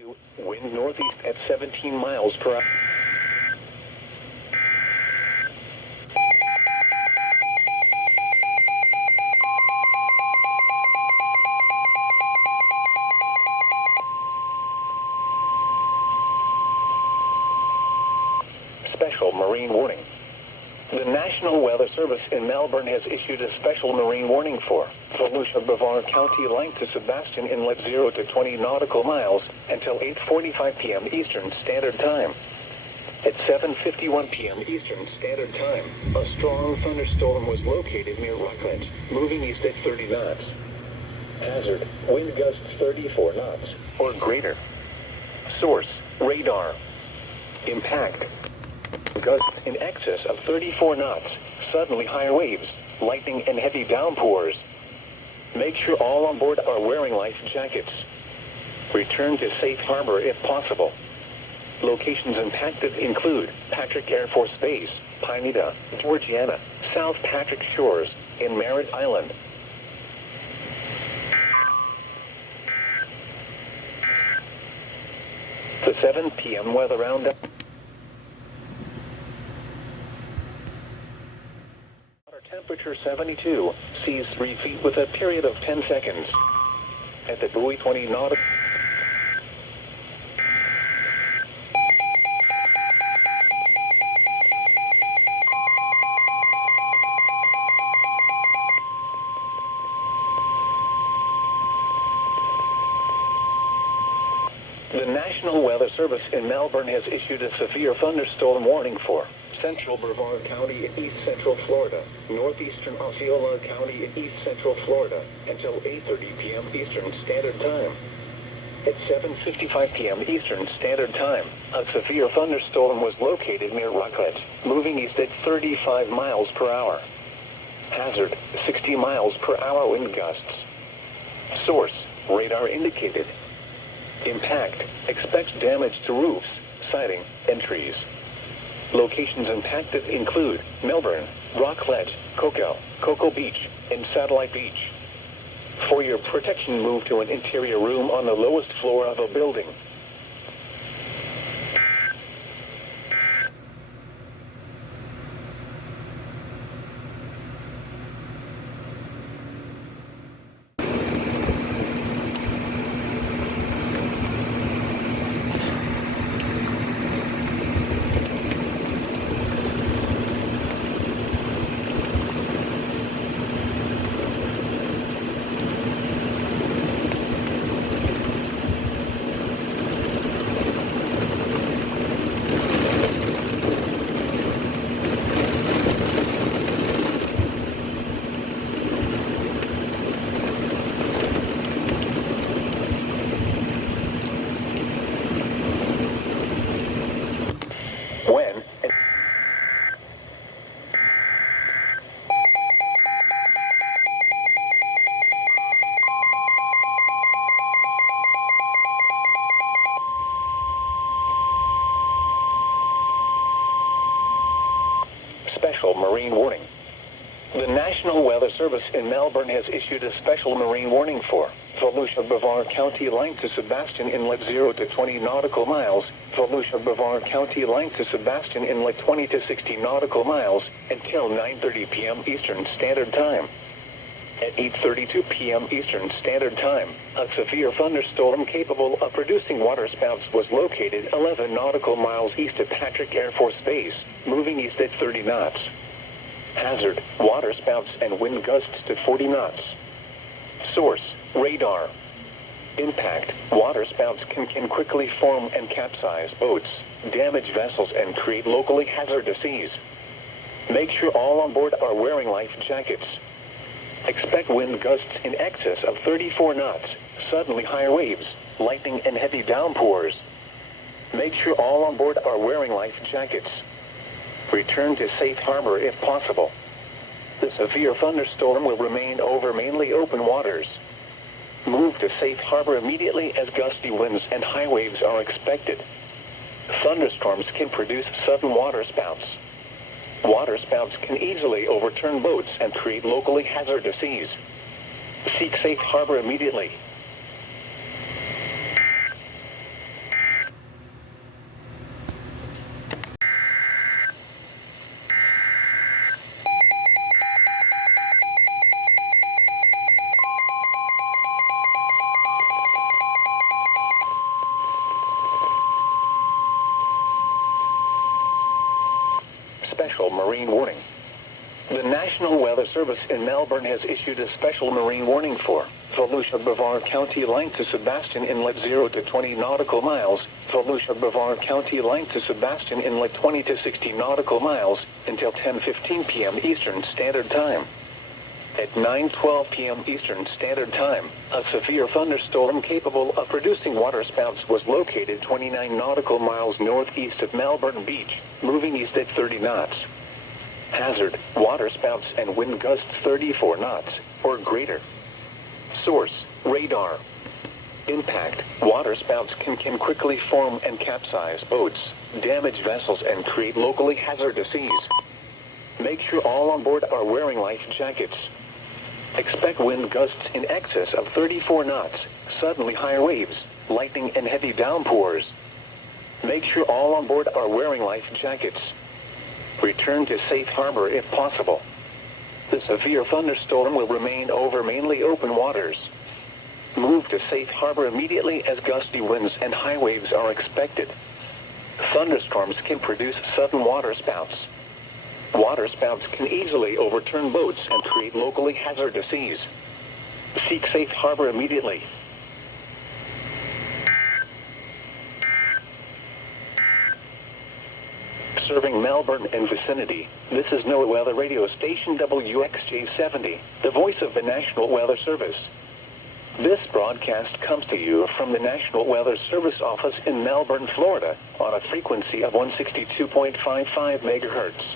2, wind northeast at 17 miles per hour. Special marine warning. The National Weather Service in Melbourne has issued a special marine warning for Volusia, Brevard County, line to Sebastian Inlet 0 to 20 nautical miles until 8:45 p.m. Eastern Standard Time. At 7:51 p.m. Eastern Standard Time, a strong thunderstorm was located near Rockledge, moving east at 30 knots. Hazard, wind gusts 34 knots or greater. Source, radar. Impact, gusts in excess of 34 knots, suddenly higher waves, lightning and heavy downpours. Make sure all on board are wearing life jackets. Return to safe harbor if possible. Locations impacted include Patrick Air Force Base, Pineda, Georgiana, South Patrick Shores, and Merritt Island. The 7 p.m. weather roundup. Water temperature 72, seas 3 feet with a period of 10 seconds. At the buoy 20 nautical. The National Weather Service in Melbourne has issued a severe thunderstorm warning for Central Brevard County in East Central Florida, Northeastern Osceola County in East Central Florida, until 8:30 p.m. Eastern Standard Time. At 7:55 p.m. Eastern Standard Time, a severe thunderstorm was located near Rockledge, moving east at 35 miles per hour. Hazard, 60 miles per hour wind gusts. Source, radar indicated. Impact, expects damage to roofs, siding, and trees. Locations impacted include Melbourne, Rockledge, Cocoa Beach, and Satellite Beach. For your protection, move to an interior room on the lowest floor of a building. When Special Marine Warning. The National Weather Service in Melbourne has issued a special marine warning for Volusia, Brevard County, line to Sebastian Inlet 0 to 20 nautical miles, Volusia, Brevard County, line to Sebastian Inlet 20 to 60 nautical miles, until 9:30 p.m. Eastern Standard Time. At 8:32 p.m. Eastern Standard Time, a severe thunderstorm capable of producing waterspouts was located 11 nautical miles east of Patrick Air Force Base, moving east at 30 knots. Hazard, waterspouts and wind gusts to 40 knots. Source, radar. Impact, waterspouts can quickly form and capsize boats, damage vessels, and create locally hazardous seas. Make sure all on board are wearing life jackets. Expect wind gusts in excess of 34 knots, suddenly higher waves, lightning and heavy downpours. Make sure all on board are wearing life jackets. Return to safe harbor if possible. The severe thunderstorm will remain over mainly open waters. Move to safe harbor immediately as gusty winds and high waves are expected. Thunderstorms can produce sudden waterspouts. Waterspouts can easily overturn boats and create locally hazardous seas. Seek safe harbor immediately. marine warning. The National Weather Service in Melbourne has issued a special marine warning for Volusia Brevard County length to Sebastian Inlet 0 to 20 nautical miles, Volusia Brevard County length to Sebastian Inlet 20 to 60 nautical miles, until 10:15 p.m. Eastern Standard Time. At 9:12 p.m. Eastern Standard Time, a severe thunderstorm capable of producing waterspouts was located 29 nautical miles northeast of Melbourne Beach, moving east at 30 knots. Hazard, waterspouts and wind gusts 34 knots, or greater. Source, radar. Impact, waterspouts can quickly form and capsize boats, damage vessels and create locally hazardous seas. Make sure all on board are wearing life jackets. Expect wind gusts in excess of 34 knots, suddenly higher waves, lightning and heavy downpours. Make sure all on board are wearing life jackets. Return to safe harbor if possible. The severe thunderstorm will remain over mainly open waters. Move to safe harbor immediately as gusty winds and high waves are expected. Thunderstorms can produce sudden waterspouts. Waterspouts can easily overturn boats and create locally hazardous seas. Seek safe harbor immediately. Serving Melbourne and vicinity, this is NOAA Weather Radio Station WXJ70, the voice of the National Weather Service. This broadcast comes to you from the National Weather Service office in Melbourne, Florida, on a frequency of 162.55 megahertz.